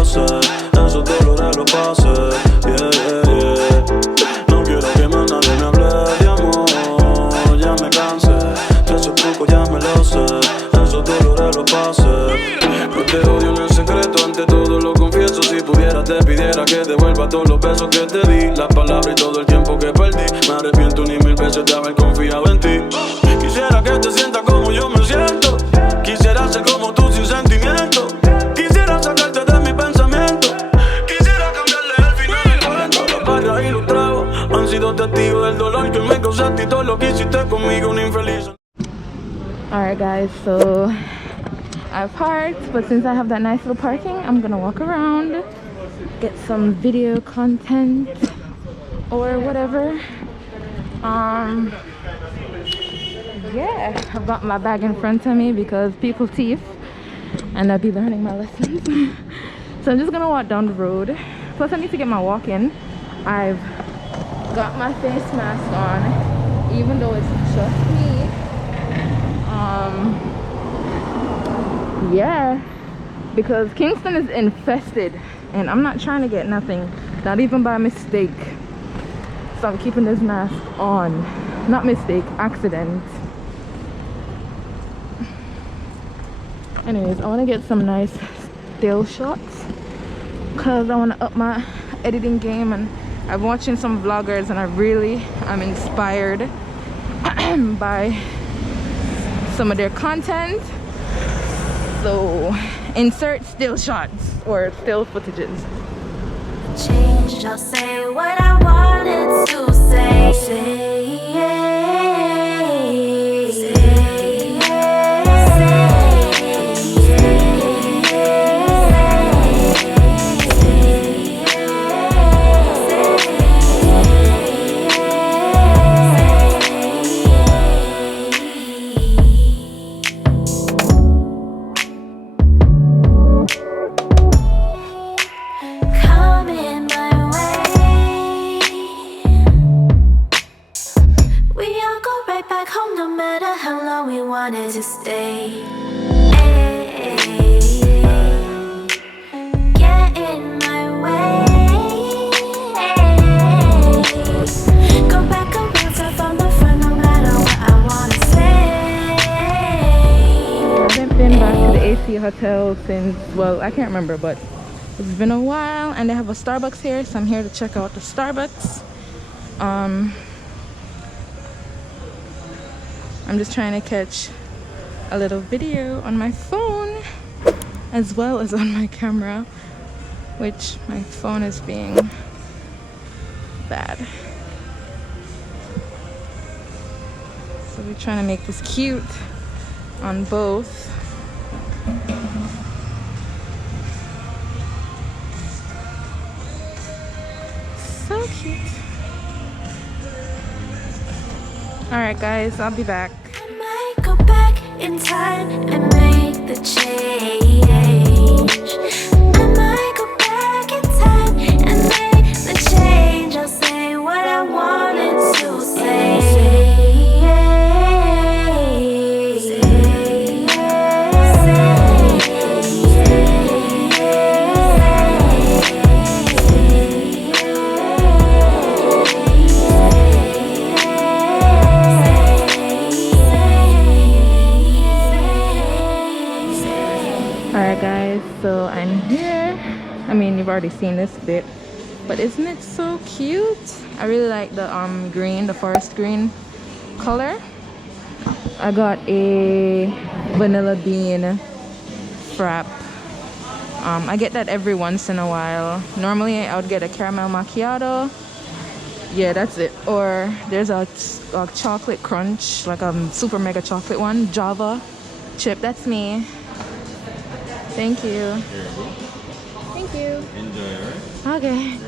pase, esos dolores los pase. Yeah, yeah, yeah. No quiero que más nadie me hable de amor, ya me cansé. De esos trucos ya me lo sé, esos dolores los pase. No te odio en el secreto, ante todo lo confieso. Si pudiera te pidiera que devuelva todos los besos que te di, las palabras y todo el tiempo que perdí. Me arrepiento ni mil veces de haber confiado en ti. Quisiera que te sientas como yo me siento. Quisiera ser como tú sin sentimiento. Quisiera sacarte de mi pensamiento. Quisiera cambiarle el final del cuento. Las barras y los tragos han sido testigos del dolor que me causaste y todo lo que hiciste conmigo, un infeliz. Alright guys, so I've parked, but since I have that nice little parking, I'm gonna walk around, get some video content or whatever. Yeah, I've got my bag in front of me because people thief and I'll be learning my lessons. So I'm just gonna walk down the road. Plus I need to get my walk in. I've got my face mask on, even though it's just me. Yeah, because Kingston is infested and I'm not trying to get nothing, not even by mistake. So I'm keeping this mask on. Not mistake, accident. Anyways, I want to get some nice still shots because I want to up my editing game, and I'm watching some vloggers and I'm inspired by some of their content. So insert still shots or still footages. Change, I'll say what I wanted to say. To stay. Get in my way. Go back around, start from the front, no matter what I wanna say. I haven't been back to the AC Hotel since, well, I can't remember, but it's been a while, and they have a Starbucks here, so I'm here to check out the Starbucks. I'm just trying to catch a little video on my phone as well as on my camera, which my phone is being bad. So we're trying to make this cute on both. So cute. Alright guys, I'll be back. Go back in time and make the change. I might go back in time and make the change. I'll say what I wanted to say. Alright guys, so I'm here. I mean, you've already seen this bit, but isn't it so cute? I really like the green, the forest green color. I got a vanilla bean frap. I get that every once in a while. Normally I would get a caramel macchiato. Yeah, that's it. Or there's a chocolate crunch, like a super mega chocolate one, Java chip. That's me. Thank you. Thank you. Enjoy, right? Okay.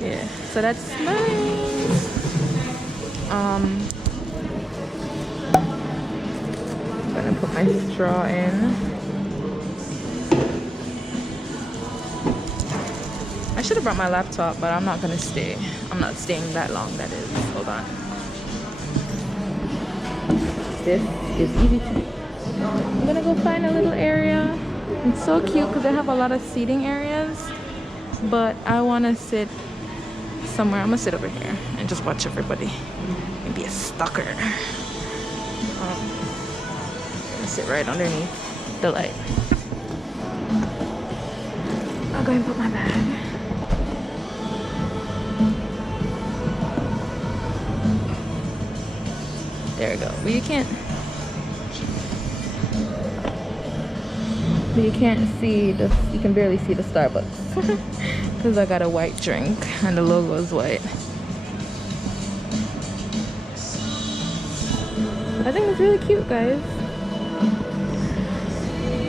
Yeah, so that's nice. I'm gonna put my straw in. I should have brought my laptop, but I'm not gonna stay. I'm not staying that long, that is. Hold on. This is easy to do. I'm gonna go find a little area. It's so cute because they have a lot of seating areas. but I want to sit somewhere. I'm gonna sit over here and just watch everybody and be a stalker. I'm sit right underneath the light. I'll go and put my bag. There we go. But you can't see the, you can barely see the Starbucks because I got a white drink and the logo is white. I think it's really cute, guys.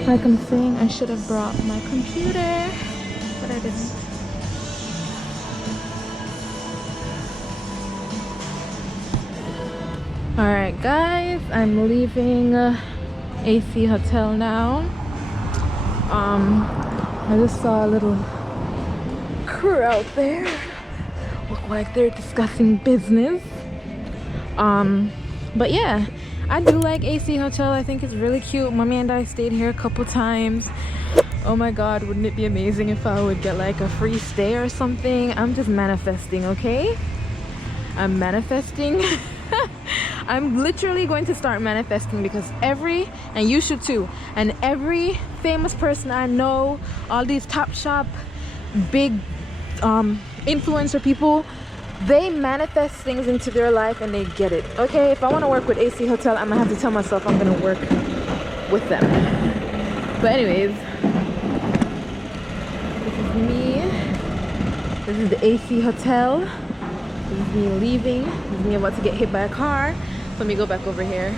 Like I'm saying, I should have brought my computer, but I didn't. Alright guys, I'm leaving AC Hotel now. I just saw a little crew out there. Look like they're discussing business. But yeah, I do like AC Hotel. I think it's really cute. Mommy and I stayed here a couple times. Oh my god, wouldn't it be amazing if I would get like a free stay or something? I'm just manifesting, okay? I'm manifesting. I'm literally going to start manifesting because and you should too, and every famous person I know, all these top shop big influencer people, they manifest things into their life and they get it. Okay, if I want to work with AC Hotel, I'm gonna have to tell myself I'm gonna work with them. But anyways, this is me. This is the AC Hotel. This is me leaving. This is me about to get hit by a car. Let me go back over here.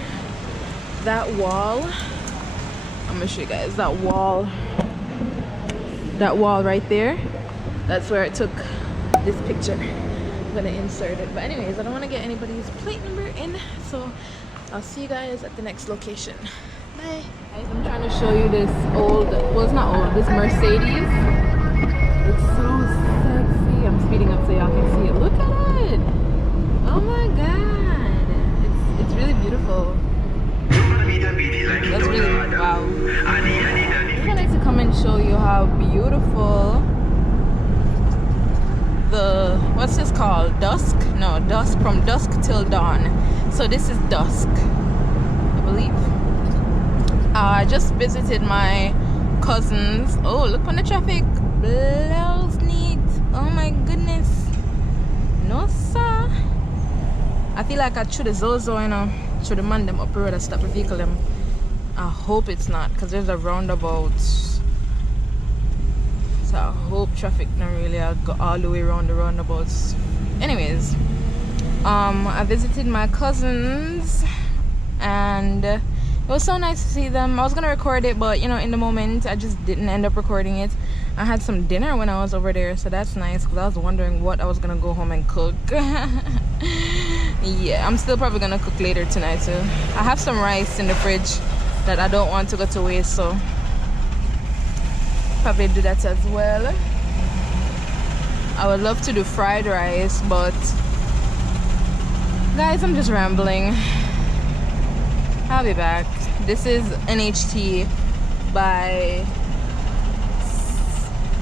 That wall, I'm gonna show you guys that wall right there. That's where I took this picture. I'm gonna insert it. But anyways, I don't want to get anybody's plate number in, so I'll see you guys at the next location. Bye. Guys, I'm trying to show you this old, well it's not old, this Mercedes. It's so sexy. I'm speeding up so y'all can see it. Look at it. Oh my god. It's really beautiful. That's really, wow. I just wanted to come and show you how beautiful the, what's this called? Dusk? No, dusk, from dusk till dawn. So this is dusk, I believe. I just visited my cousins. Oh, look on the traffic. Blows neat. Oh my goodness. No sir. I feel like I should have Zozo, you know, should have man them up the road and stop the vehicle them. I hope it's not, because there's a roundabout. So I hope traffic not really go all the way around the roundabouts. Anyways, I visited my cousins and it was so nice to see them. I was gonna record it, but you know, in the moment I just didn't end up recording it. I had some dinner when I was over there, so that's nice, because I was wondering what I was gonna go home and cook. Yeah, I'm still probably gonna cook later tonight too. I have some rice in the fridge that I don't want to go to waste, so probably do that as well. I would love to do fried rice, but guys, I'm just rambling. I'll be back. This is NHT by,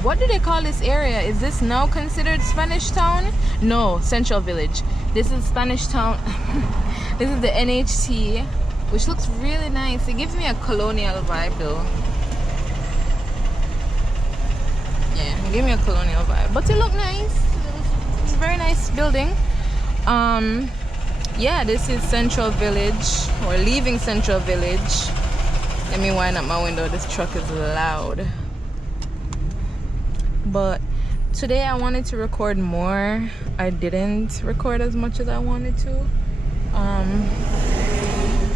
what do they call this area? Is this now considered Spanish Town? No, Central Village. This is Spanish Town. This is the NHT, which looks really nice. It gives me a colonial vibe though. Yeah, it gave me a colonial vibe, but it looked nice. It's a very nice building. Yeah, this is Central Village. We're leaving Central Village. Let me wind up my window. This truck is loud. But today I wanted to record more. I didn't record as much as I wanted to.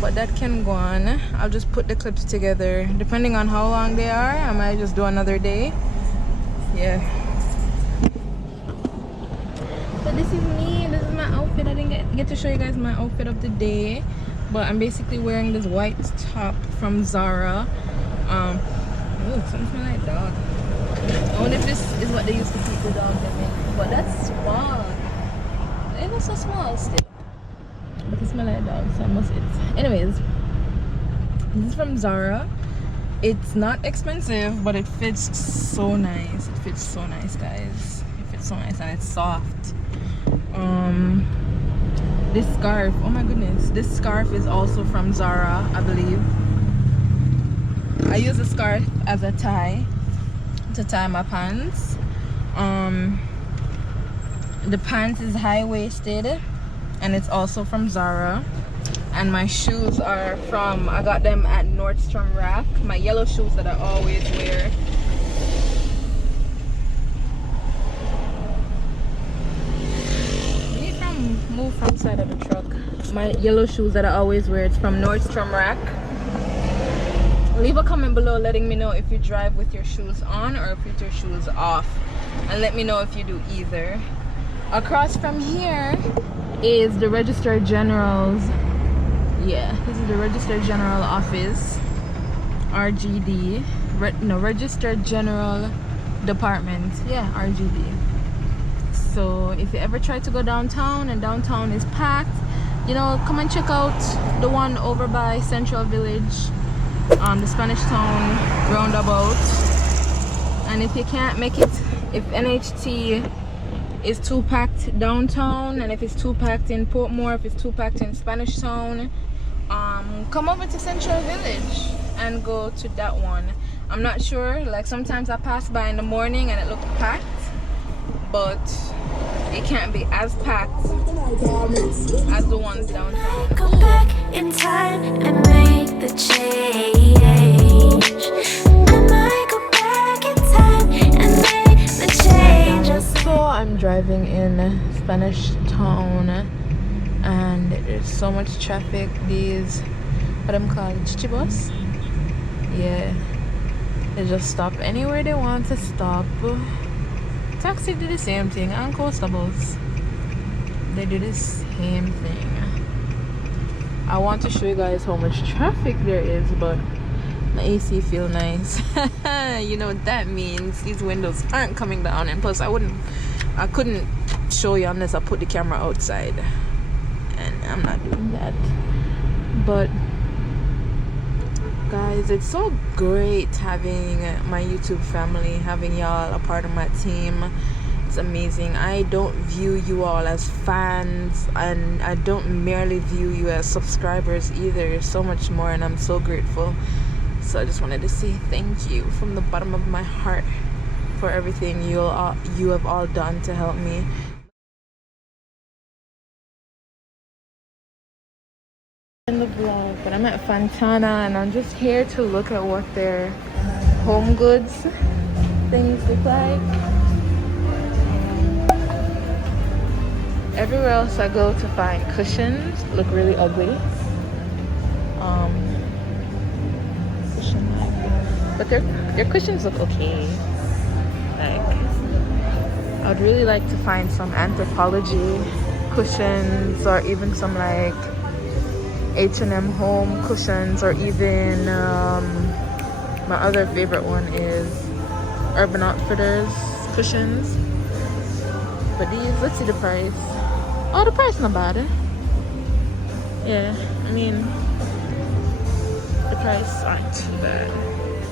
But that can go on. I'll just put the clips together. Depending on how long they are, I might just do another day. Yeah. So this is me. This is my outfit. I didn't get to show you guys my outfit of the day, but I'm basically wearing this white top from Zara. Oh, something smells like dog. I wonder if this is what they used to keep the dogs in, but that's small. It was so small still. But it smells like dog, so I must eat. Anyways, this is from Zara. It's not expensive, but it fits so nice. It fits so nice, guys. It fits so nice and it's soft. This scarf, oh my goodness, this scarf is also from Zara, I believe. I use a scarf as a tie to tie my pants. The pants is high-waisted and it's also from Zara. And my shoes are from, I got them at Nordstrom Rack. My yellow shoes that I always wear. Move from side of the truck. My yellow shoes that I always wear, it's from Nordstrom Rack. Leave a comment below letting me know if you drive with your shoes on or with your shoes off, and let me know if you do either. Across from here is the Register General's, yeah, this is the Register General office, RGD, Register General Department, yeah, RGD. So if you ever try to go downtown and downtown is packed, you know, come and check out the one over by Central Village, the Spanish Town roundabout. And if you can't make it, if NHT is too packed downtown, and if it's too packed in Portmore, if it's too packed in Spanish Town, come over to Central Village and go to that one. I'm not sure, like sometimes I pass by in the morning and it looks packed, but it can't be as packed as the ones downtown. Go back in time and make the change. I might go back in time and make the change. So I'm driving in Spanish Town and there's so much traffic. These, what I'm called, chichibos? Yeah, they just stop anywhere they want to stop. Taxi do the same thing, and coaster bus, they do the same thing. I want to show you guys how much traffic there is, but the AC feel nice. You know what that means, these windows aren't coming down, and plus I couldn't show you unless I put the camera outside, and I'm not doing that. But guys, it's so great having my YouTube family, having y'all a part of my team. It's amazing. I don't view you all as fans, and I don't merely view you as subscribers either. There's so much more, and I'm so grateful. So I just wanted to say thank you from the bottom of my heart for everything you have all done to help me. In the vlog, but I'm at Fontana and I'm just here to look at what their home goods things look like. Everywhere else I go to find cushions look really ugly. But their cushions look okay. Like, I'd really like to find some Anthropologie cushions, or even some like H&M home cushions, or even my other favorite one is Urban Outfitters cushions. But these, let's see the price. Oh, the price not bad. Yeah, I mean, the price aren't too bad.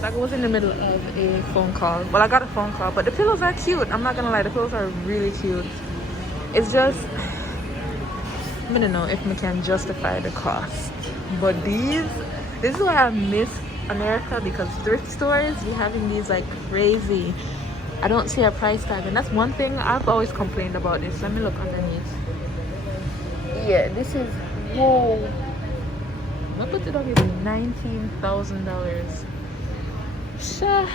Like, I was in the middle of a phone call. Well, I got a phone call, but the pillows are cute. I'm not gonna lie, the pillows are really cute. It's just, I don't know if we can justify the cost. But this is why I miss America, because thrift stores be having these like crazy. I don't see a price tag, and that's one thing I've always complained about this. Let me look underneath. Yeah, this is, whoa. Look what it is, $19,000. Sure,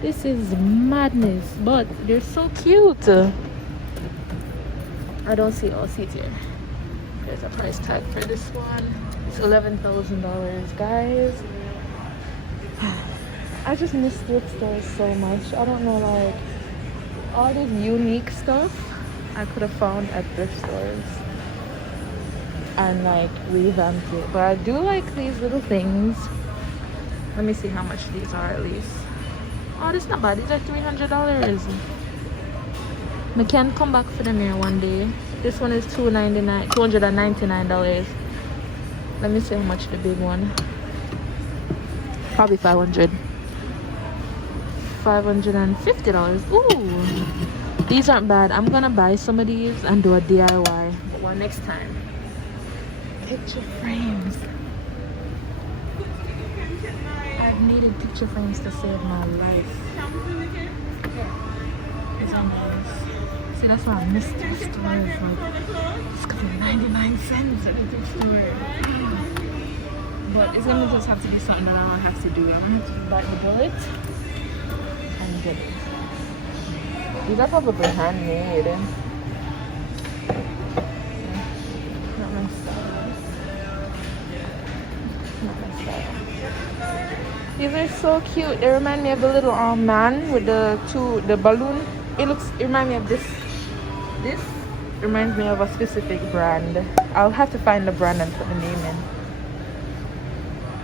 this is madness, but they're so cute. I don't see all seats here. There's a price tag for this one. It's $11,000, guys. I just miss thrift stores so much. I don't know, like, all this unique stuff I could have found at thrift stores and like revamped it. But I do like these little things. Let me see how much these are at least. Oh, this is not bad. These are $300. I can come back for them here one day. This one is $299. Let me see how much the big one. Probably $500. $2,550. Ooh, these aren't bad. I'm gonna buy some of these and do a DIY, but one next time. Picture frames. I've needed picture frames to save my life. It's nice. See, that's why I missed the store. It's like, it's because of 99 cents at the thrift store. But it's gonna just have to be something that I don't have to do. I'm gonna have to bite the bullet and get it. These are probably handmade. Not my style. Not my style. These are so cute. They remind me of the little man with the balloon. It reminds me of this. This reminds me of a specific brand. I'll have to find the brand and put the name in.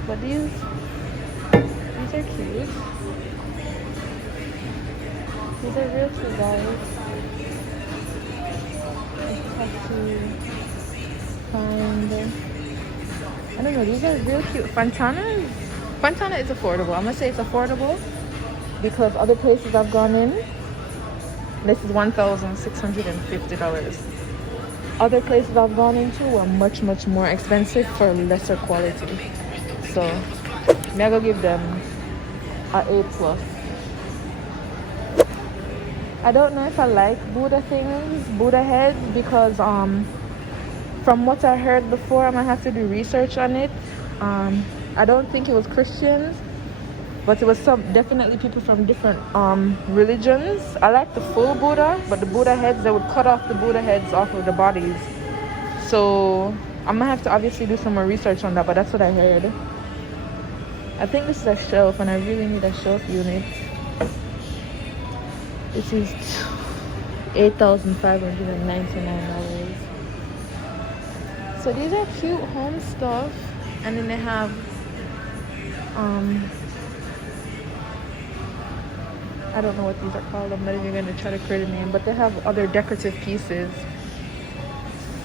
But these are cute. These are real cute, guys. I just have to find. I don't know. These are real cute. Fontana is affordable. I'm gonna say it's affordable because other places I've gone in, this is $1,650. Other places I've gone into were much more expensive for lesser quality. So I'm gonna give them an A+. I don't know if I like Buddha heads, because from what I heard before, I'm gonna have to do research on it. I don't think it was Christians, but it was definitely people from different religions. I like the full Buddha, but the Buddha heads, they would cut off the Buddha heads off of the bodies. So I'm gonna have to obviously do some more research on that, but that's what I heard. I think this is a shelf, and I really need a shelf unit. This is $8,599. So these are cute home stuff, and then they have I don't know what these are called. I'm not even going to try to create a name, but they have other decorative pieces.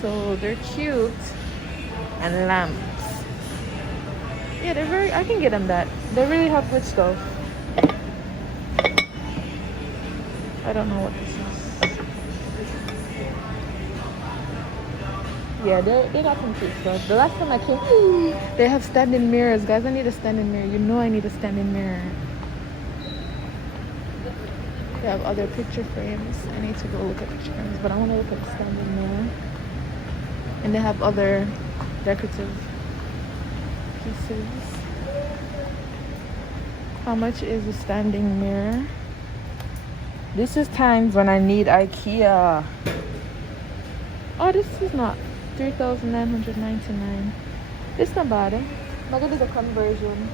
So they're cute. And lamps. Yeah, they're very, I can get them that. They really have good stuff. I don't know what this is. Yeah, they got some cute stuff. The last time I came, they have standing mirrors. Guys, I need a standing mirror. You know I need a standing mirror. They have other picture frames. I need to go look at picture frames, but I want to look at the standing mirror. And they have other decorative pieces. How much is a standing mirror? This is times when I need IKEA. Oh, this is not $3,999. It's not bad. But it is a conversion.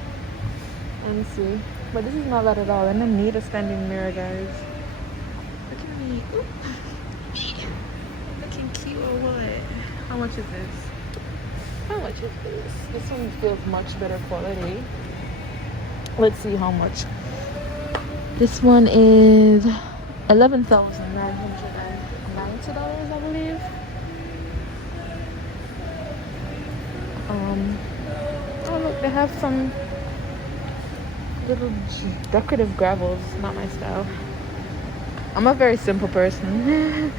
Let me see. But this is not bad at all. And I need a standing mirror, guys. Look at me. Oop. Looking cute or what? How much is this? How much is this? This one feels much better quality. Let's see how much. This one is $11,990, I believe. Oh look, they have some little decorative gravels. Not my style. I'm a very simple person.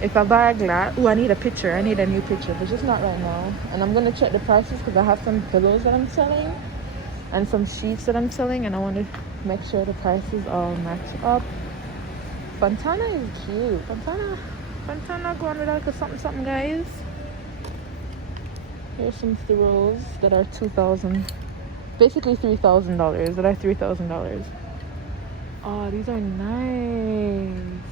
If I buy a glass, I need a picture. I need a new picture, but just not right now. And I'm gonna check the prices because I have some pillows that I'm selling and some sheets that I'm selling, and I want to make sure the prices all match up. Fontana is cute. Fontana going with like a something, guys. Here's some throws that are $2,000, basically $3,000. That are $3,000. Oh, these are nice.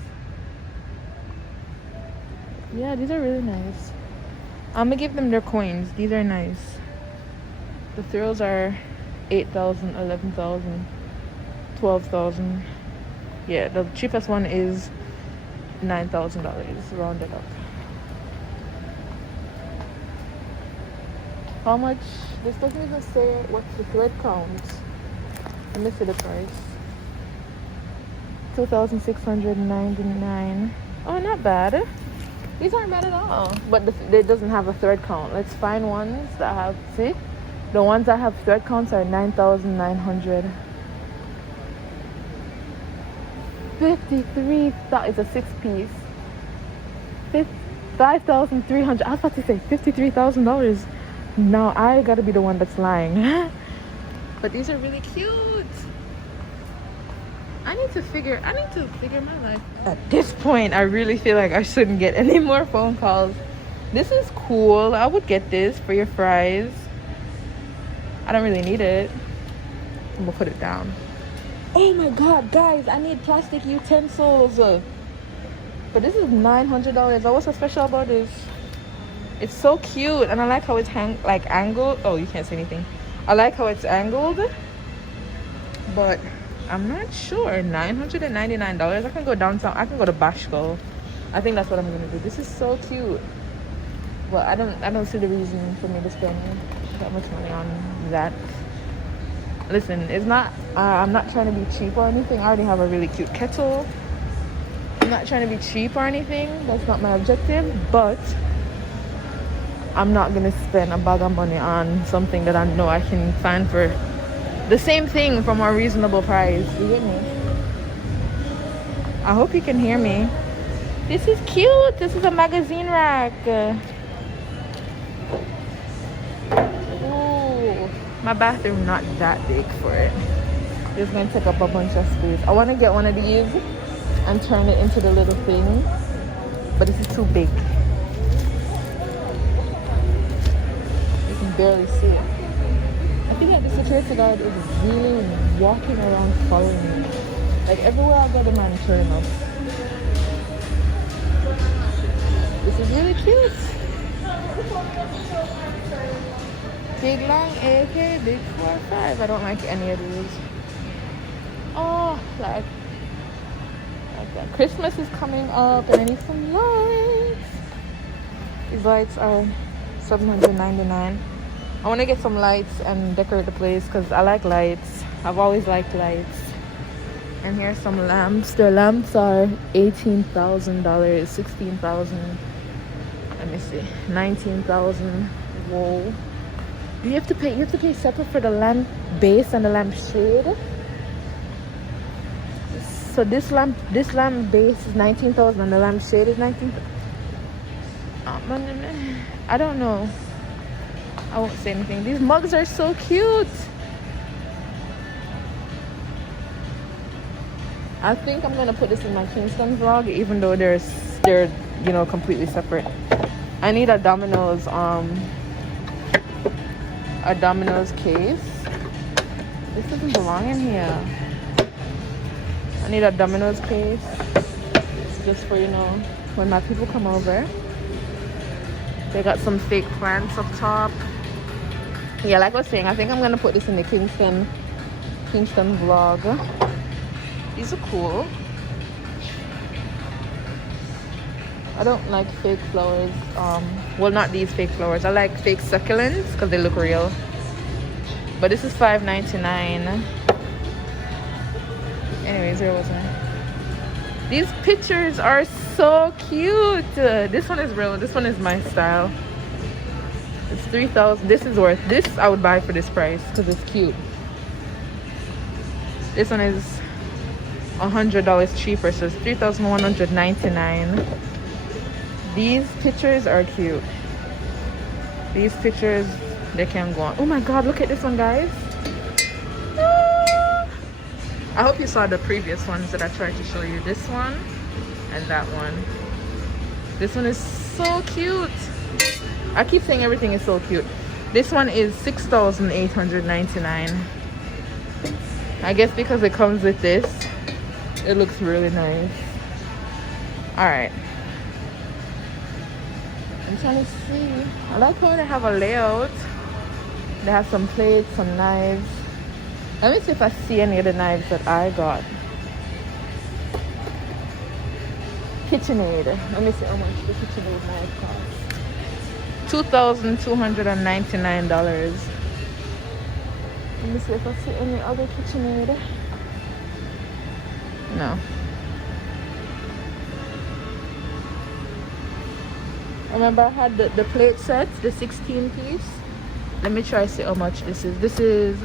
Yeah, these are really nice. I'm gonna give them their coins. These are nice. The throws are $8,000, $11,000, $12,000. Yeah, the cheapest one is $9,000, rounded up. How much? This doesn't even say what's the thread count. Let me see the price. $2,699. Oh, not bad. These aren't bad at all. But it doesn't have a thread count. Let's find ones that have, see? The ones that have thread counts are $9,900. 53. That is a 6-piece. 5,300. I was about to say $53,000. No, I gotta be the one that's lying. But these are really cute. I need to figure my life. At this point, I really feel like I shouldn't get any more phone calls. This is cool. I would get this for your fries. I don't really need it. I'm gonna put it down. Oh my god, guys, I need plastic utensils. But this is $900. What's so special about this? It's so cute, and I like how it's angled. Oh, you can't say anything. I like how it's angled, but I'm not sure. $999. I can go downtown. I can go to Bashko. I think that's what I'm gonna do. This is so cute. Well, I don't see the reason for me to spend that much money on that. Listen, it's not. I'm not trying to be cheap or anything. I already have a really cute kettle. I'm not trying to be cheap or anything. That's not my objective. But I'm not gonna spend a bag of money on something that I know I can find for the same thing from a reasonable price. You get me? I hope you can hear me. This is cute. This is a magazine rack. Ooh, my bathroom not that big for it. It's gonna take up a bunch of space. I want to get one of these and turn it into the little thing, but this is too big. You can barely see it. I think that the security guard is really walking around following me. Like everywhere I go, the man turn up. This is really cute. Big long AK, big 4-5. I don't like any of these. Oh, like that. Christmas is coming up and I need some lights. These lights are $799. I want to get some lights and decorate the place because I like lights. I've always liked lights. And here's some lamps. Their lamps are $18,000, $16,000. Let me see, $19,000. Whoa. You have to pay separate for the lamp base and the lamp shade. So this lamp base is $19,000 and the lamp shade is $19,000. I don't know. I won't say anything. These mugs are so cute. I think I'm gonna put this in my Kingston vlog, even though they're completely separate. I need a Domino's case. This doesn't belong in here. I need a Domino's case just for when my people come over. They got some fake plants up top. Yeah, like I was saying, I think I'm gonna put this in the Kingston vlog. These are cool. I don't like fake flowers. Well, not these fake flowers. I like fake succulents because they look real. But this is $5.99. Anyways, where was I? These pictures are so cute. This one is real. This one is my style. It's $3,000. This is worth. This I would buy for this price because it's cute. This one is $100 cheaper, so it's $3,199. These pictures are cute. These pictures, they can go on. Oh my god, look at this one, guys. Ah! I hope you saw the previous ones that I tried to show you. This one and that one. This one is so cute. I keep saying everything is so cute. This one is $6,899. I guess because it comes with this, it looks really nice. Alright. I'm trying to see. I like how they have a layout. They have some plates, some knives. Let me see if I see any of the knives that I got. KitchenAid. Let me see how much the KitchenAid knife costs. $2,299. Let me see if I see any other KitchenAid. No. Remember I had the plate set, the 16 piece. Let me try to see how much this is. This is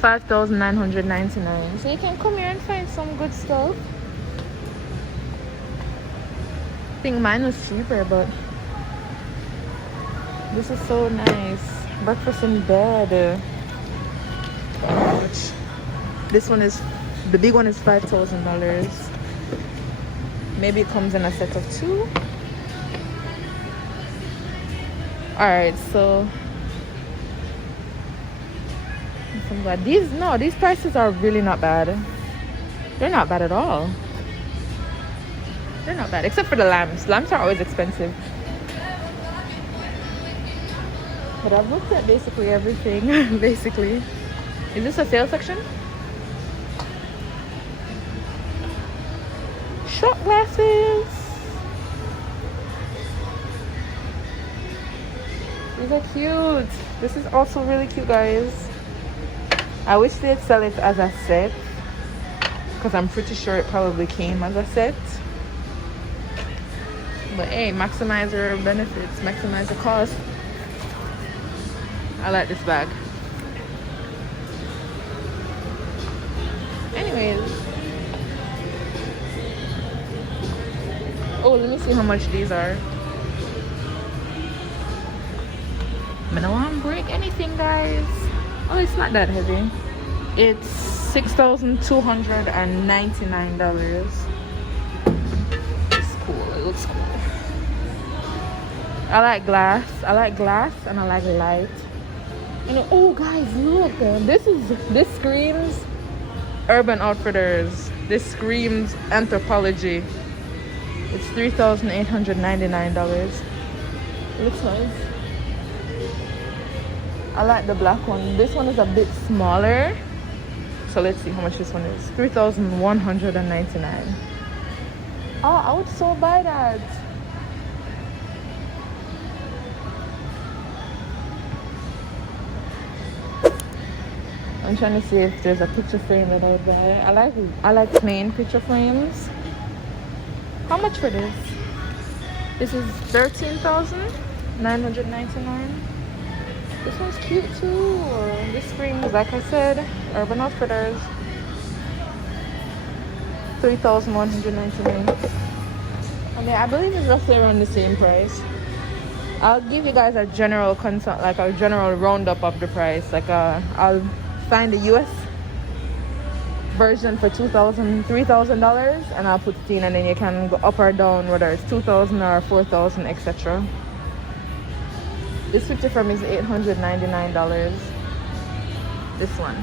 $5,999. So you can come here and find some good stuff. I think mine was cheaper, but this is so nice. Breakfast in bed. This one is, the big one is $5,000. Maybe it comes in a set of 2. Alright, so these prices are really not bad. They're not bad at all. They're not bad, except for the lamps. Lamps are always expensive. But I've looked at basically everything. Basically. Is this a sales section? Shot glasses. These are cute. This is also really cute, guys. I wish they'd sell it as a set, because I'm pretty sure it probably came as a set. But hey, maximize your benefits, maximize the cost. I like this bag. Anyways. Oh, let me see how much these are. I don't want to break anything, guys. Oh, it's not that heavy. It's $6,299. It's cool. It looks cool. I like glass and I like light. And oh, guys, look! This screams Urban Outfitters. This screams Anthropology. It's $3,899. It looks nice. I like the black one. This one is a bit smaller. So let's see how much this one is. $3,199. Oh, I would so buy that. I'm trying to see if there's a picture frame that I would buy. I like plain picture frames. How much for this? This is $13,999. This one's cute too. This screams, like I said, Urban Outfitters. $3,199. I mean, I believe it's roughly around the same price. I'll give you guys a general roundup of the price. I'll find the US version for $3,000, and I'll put it in, and then you can go up or down whether it's $2,000 or $4,000, etc. This picture frame is $899. This one.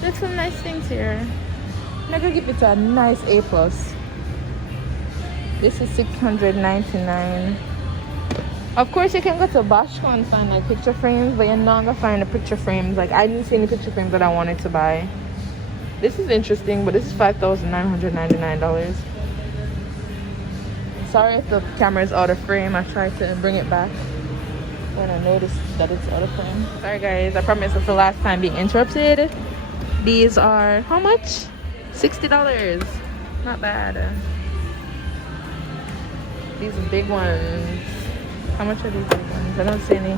There's some nice things here. I'm gonna give it a nice A+. This is $699. Of course, you can go to Bashko and find like picture frames, but you're not gonna find the picture frames. Like, I didn't see any picture frames that I wanted to buy. This is interesting, but this is $5,999. Sorry if the camera is out of frame. I tried to bring it back when I noticed that it's out of frame. Sorry guys, I promise it's the last time being interrupted. These are how much? $60. Not bad. These are big ones. How much are these big ones? I don't see any.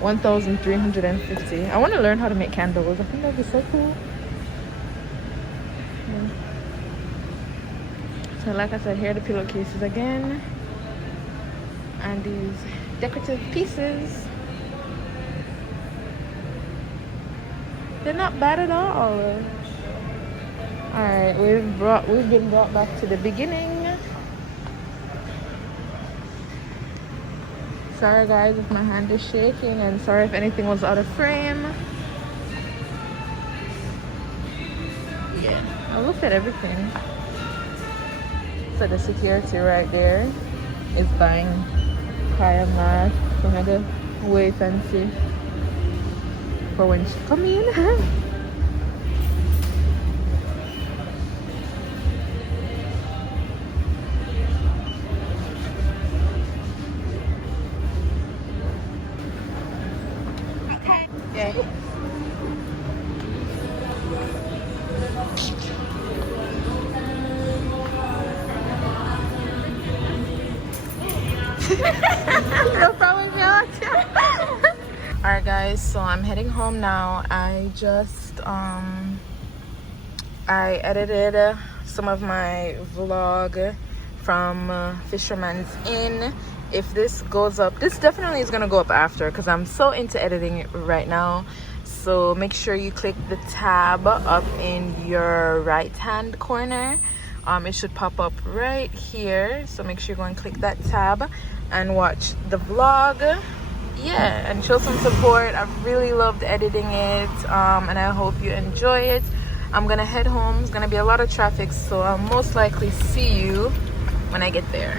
$1,350. I want to learn how to make candles. I think that'd be so cool. Yeah. So like I said, here are the pillowcases again. And these decorative pieces. They're not bad at all. Alright, we've been brought back to the beginning. Sorry guys if my hand is shaking, and sorry if anything was out of frame. Yeah, I looked at everything. So the security right there is buying higher mask. So I'm gonna wait and see for when she come in. Yeah. No problem. Alright guys, so I'm heading home now. I just I edited some of my vlog from Fisherman's Inn. If this goes up, this definitely is gonna go up after because I'm so into editing it right now. So make sure you click the tab up in your right hand corner. It should pop up right here, so make sure you go and click that tab and watch the vlog. Yeah, and show some support. I really loved editing it, and I hope you enjoy it. I'm gonna head home. It's gonna be a lot of traffic, so I'll most likely see you when I get there.